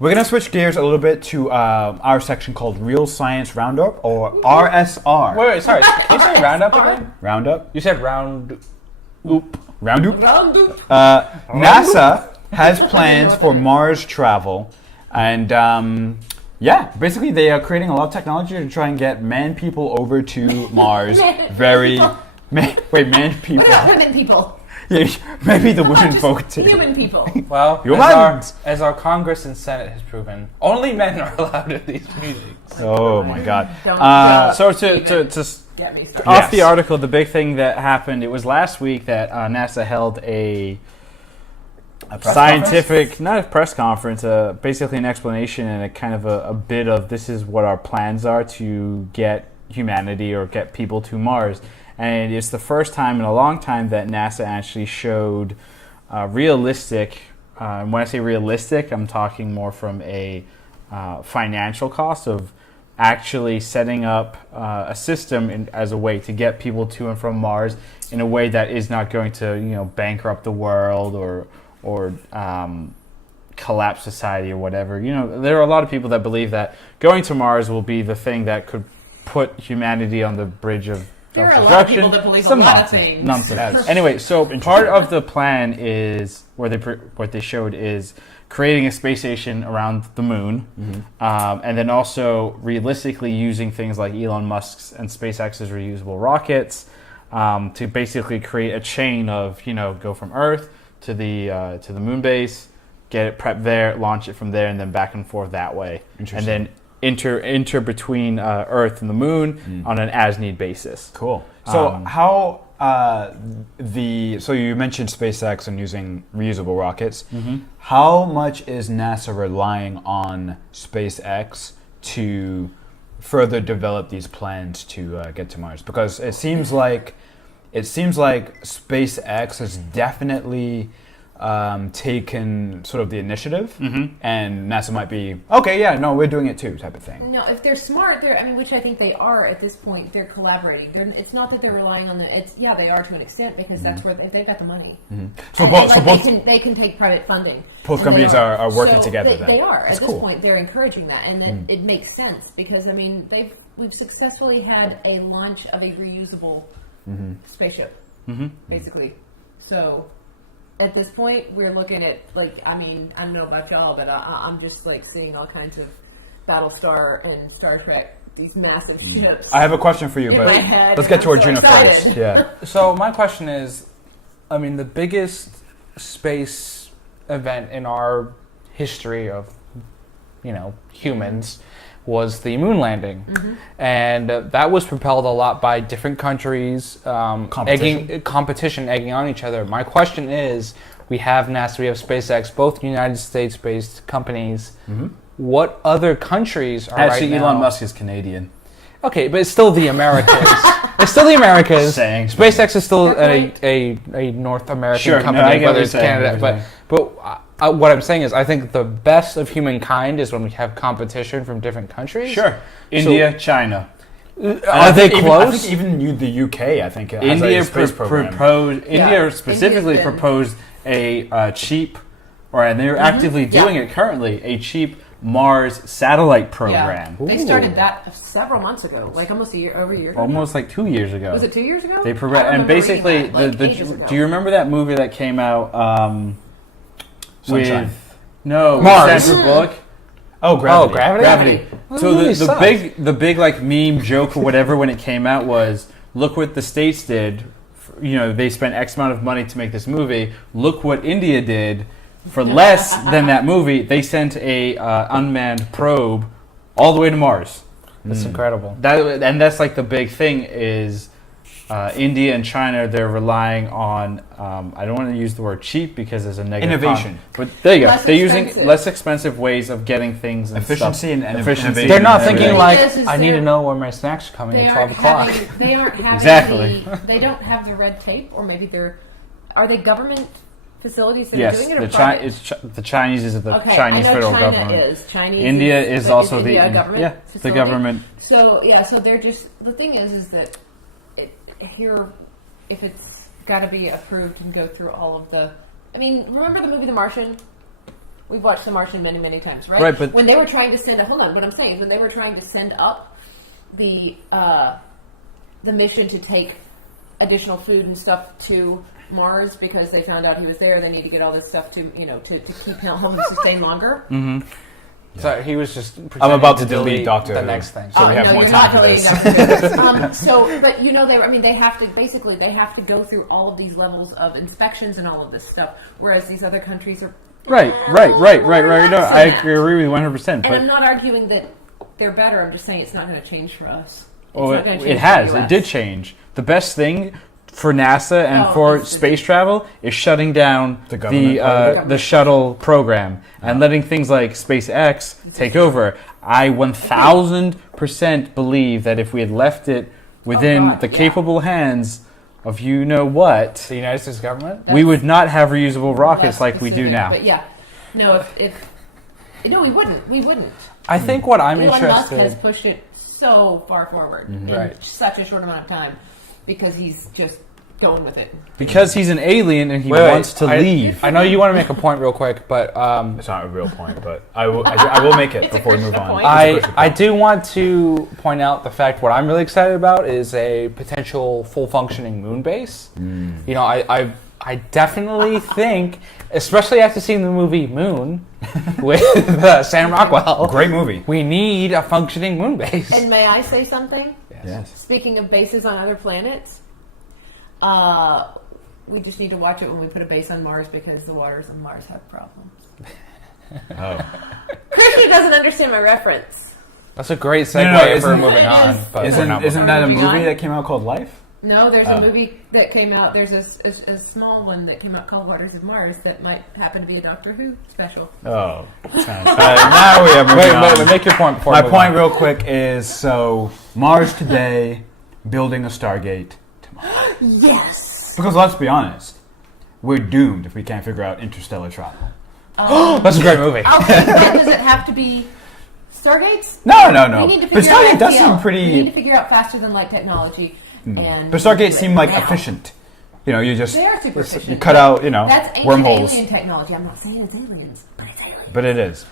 We're going to switch gears a little bit to our section called Real Science Roundup, or RSR. Wait, sorry. Can you say Roundup again? Roundup? You said Roundup. Roundup? NASA has plans for Mars travel, and basically they are creating a lot of technology to try and get man people over to Mars. Man people. Women people. Yeah, maybe the women folk too. Human people. Well, Humans. as our Congress and Senate has proven, only men are allowed in these meetings. Oh my God. So to get me started. off the article, the big thing that happened, it was last week that NASA held a scientific, not a press conference, basically an explanation and a kind of a bit of this is what our plans are to get humanity or get people to Mars. And it's the first time in a long time that NASA actually showed realistic, and when I say realistic, I'm talking more from a financial cost of actually setting up a system as a way to get people to and from Mars in a way that is not going to, bankrupt the world or collapse society or whatever. There are a lot of people that believe that going to Mars will be the thing that could put humanity on the bridge of there are a lot of people that believe a lot of things. Nonsense. Anyway, so part of the plan is what they showed is creating a space station around the moon, and then also realistically using things like Elon Musk's and SpaceX's reusable rockets to basically create a chain of go from Earth to the moon base, get it prepped there, launch it from there, and then back and forth that way, and then enter between Earth and the moon on an as-need basis. Cool. So so you mentioned SpaceX and using reusable rockets. How much is NASA relying on SpaceX to further develop these plans to get to Mars? Because it seems like SpaceX has definitely taken sort of the initiative, and NASA might be we're doing it too, type of thing. No, if they're smart, which I think they are at this point. They're collaborating. It's not that they're relying on they are to an extent because that's where they've got the money. So they can take private funding. Both companies are working together. They are at That's this cool. point. They're encouraging that, and it makes sense because we've successfully had a launch of a reusable spaceship, basically. So. At this point, we're looking at, I don't know about y'all, but I'm just, seeing all kinds of Battlestar and Star Trek, these massive ships. I have a question for you, but let's get to Arjuna first. Yeah. So my question is, the biggest space event in our history of, humans was the moon landing. And that was propelled a lot by different countries, competition egging on each other. My question is, we have NASA, we have SpaceX, both United States-based companies. What other countries are Actually, right now? Elon Musk is Canadian. Okay, but it's still the Americas. It's still the Americas. SpaceX is still a North American company, whether it's Canada. But what I'm saying is, I think the best of humankind is when we have competition from different countries. Sure. India, China. Are they close? I think even the UK, I think, has India a space program. India specifically proposed a cheap, and they're actively doing it currently, a cheap Mars satellite program. Yeah. They started that several months ago, almost over a year ago. Almost 2 years ago. Was it 2 years ago? They and basically, do you remember that movie that came out Sunshine. Mars. Sandra Bullock? Oh, Gravity. Gravity. So movie the big meme joke or whatever when it came out was, look what the States did. They spent X amount of money to make this movie. Look what India did. For less than that movie, they sent a unmanned probe all the way to Mars. That's incredible. That's the big thing is India and China, they're relying on, I don't want to use the word cheap because there's a negative innovation. But there you go. Less They're expensive. using less expensive ways of getting things and Efficiency stuff. and efficiency. They're not thinking Everything. I need to know where my snacks are coming They at aren't 12 o'clock. They aren't having Exactly. they don't have the red tape, or maybe are they government facilities that Yes, are doing it? Or the Chinese is the Chinese I know federal China government. is. Chinese India is also India the a government yeah facility? the government. So so they're just the thing is that here, if it's got to be approved and go through all of the. Remember the movie The Martian? We've watched The Martian many, many times, right? Right, but when they were trying to send hold on, what I'm saying is when they were trying to send up the mission to take additional food and stuff to Mars because they found out he was there, they need to get all this stuff to keep him sustained longer. Mm-hmm. Yeah. So he was just. I'm about to delete Doctor the Who. next thing. So we have more time for this. But they have to go through all of these levels of inspections and all of this stuff, whereas these other countries are. Right. No, I agree with you 100%. And I'm not arguing that they're better. I'm just saying it's not going to change for us. Well, it has. It did change. The best thing for NASA and for space travel is shutting down the shuttle program and letting things like SpaceX take over. I 1,000% believe that if we had left it within the capable hands of the United States government, we would not have reusable rockets like we do now. But we wouldn't. We wouldn't. I think what I'm Elon interested Musk has pushed it so far forward in such a short amount of time because he's just going with it. Because he's an alien and he wants to leave. I know you want to make a point real quick, but it's not a real point, but I will make it before we move on. I do want to point out the fact what I'm really excited about is a potential full functioning moon base. You know, I definitely think, especially after seeing the movie Moon with Sam Rockwell, great movie. We need a functioning moon base. And may I say something? Yes. Speaking of bases on other planets, we just need to watch it when we put a base on Mars because the waters on Mars have problems. Christian doesn't understand my reference. That's a great segue for moving on. But isn't that a movie that came out called Life? No, there's a movie that came out. There's a small one that came out called Waters of Mars that might happen to be a Doctor Who special. Oh. Now we have wait, make your point before my point real quick is, so Mars today, building a Stargate tomorrow. Yes! Because let's be honest, we're doomed if we can't figure out interstellar travel. That's a great movie. Does it have to be Stargates? No. We need to But figure out Stargate does seem FTL. pretty... We need to figure out faster than light technology. And but Stargates seem like efficient. You know, you just they are super efficient. you cut out, That's ancient wormholes. alien technology. I'm not saying it's aliens, but it's aliens. But it is.